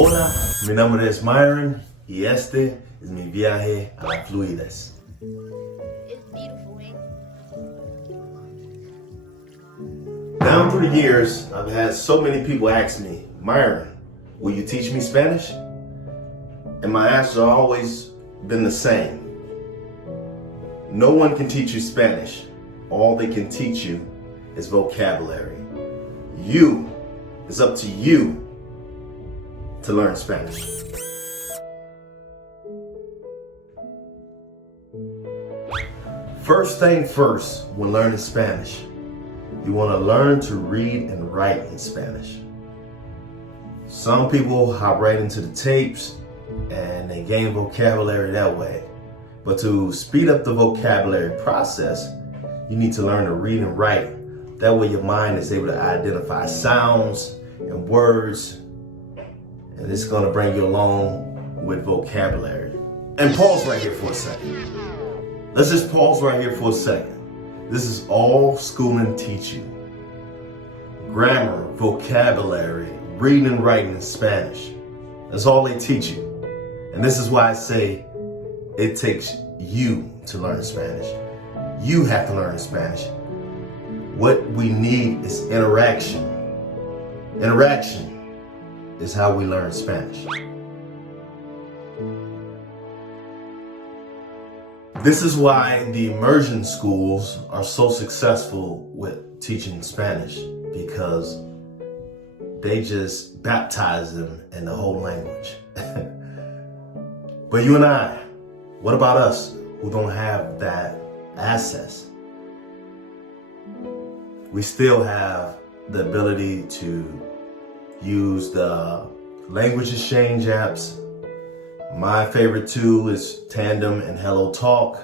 Hola, mi nombre es Myron y este es mi viaje a la fluidez. It's beautiful, ain't it? Down through the years, I've had so many people ask me, Myron, will you teach me Spanish? And my answers have always been the same. No one can teach you Spanish. All they can teach you is vocabulary. It's up to you to learn Spanish. First thing first, when learning Spanish, you want to learn to read and write in Spanish. Some people hop right into the tapes and they gain vocabulary that way. But to speed up the vocabulary process, you need to learn to read and write. That way your mind is able to identify sounds and words, and it's going to bring you along with vocabulary. And pause right here for a second. Let's just pause right here for a second. This is all schooling teach you. Grammar, vocabulary, reading and writing in Spanish. That's all they teach you. And this is why I say it takes you to learn Spanish. You have to learn Spanish. What we need is interaction. Interaction is how we learn Spanish. This is why the immersion schools are so successful with teaching Spanish, because they just baptize them in the whole language. But you and I, what about us who don't have that access? We still have the ability to use the language exchange apps. My favorite two is Tandem and Hello Talk.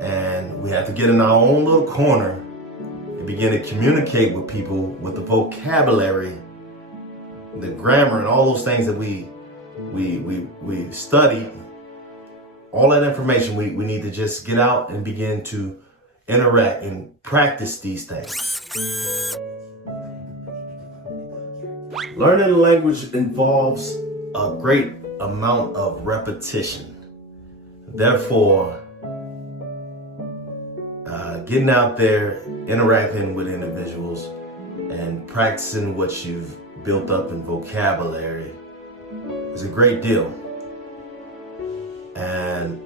And we have to get in our own little corner and begin to communicate with people with the vocabulary, the grammar, and all those things that we studied. All that information, we need to just get out and begin to interact and practice these things. Learning a language involves a great amount of repetition. Therefore, getting out there, interacting with individuals, and practicing what you've built up in vocabulary is a great deal. And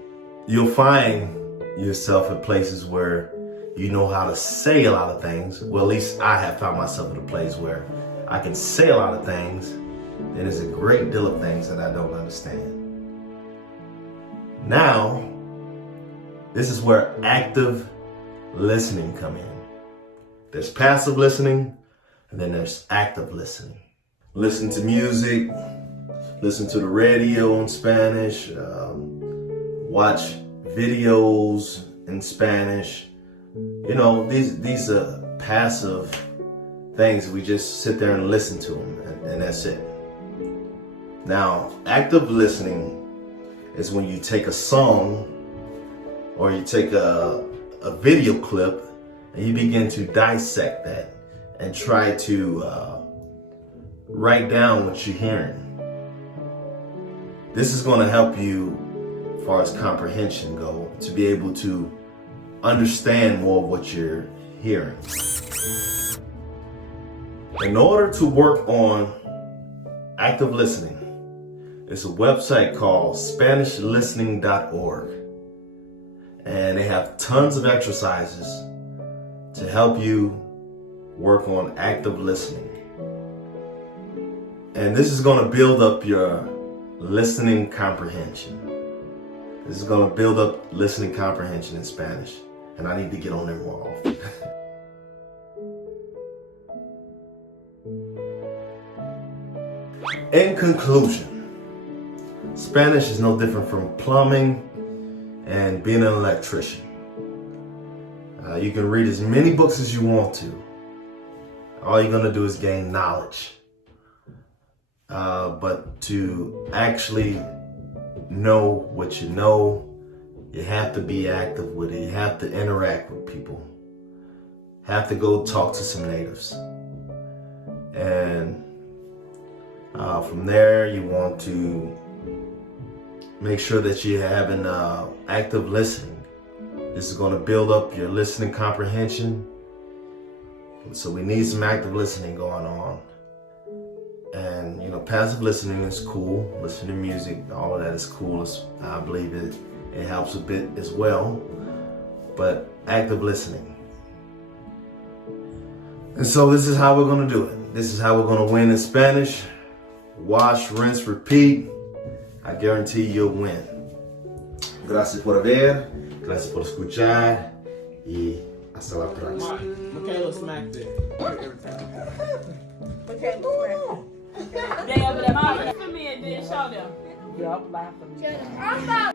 you'll find yourself at places where you know how to say a lot of things. Well, at least I have found myself at a place where I can say a lot of things, and there's a great deal of things that I don't understand. Now, this is where active listening come in. There's passive listening, and then there's active listening. Listen to music, listen to the radio in Spanish, watch videos in Spanish. You know, these are passive things. We just sit there and listen to them, and that's it. Now, active listening is when you take a song or you take a video clip and you begin to dissect that and try to write down what you're hearing. This is going to help you, as far as comprehension go, to be able to understand more of what you're hearing. In order to work on active listening, there's a website called SpanishListening.org, and they have tons of exercises to help you work on active listening. And this is going to build up your listening comprehension. This is going to build up listening comprehension in Spanish, and I need to get on there more often. In conclusion, Spanish is no different from plumbing and being an electrician. You can read as many books as you want to. All you're going to do is gain knowledge. But to actually know what you know, you have to be active with it. You have to interact with people. Have to go talk to some natives. And From there, you want to make sure that you're having active listening. This is going to build up your listening comprehension. So we need some active listening going on. And, passive listening is cool. Listening to music, all of that is cool. I believe it helps a bit as well. But active listening. And so this is how we're going to do it. This is how we're going to win in Spanish. Wash, rinse, repeat. I guarantee you'll win. Gracias por ver. Gracias por escuchar. Y hasta la próxima. Michaela smacked it. Every time. They over there laughing for me and then show them. Yup, laughing. I'm about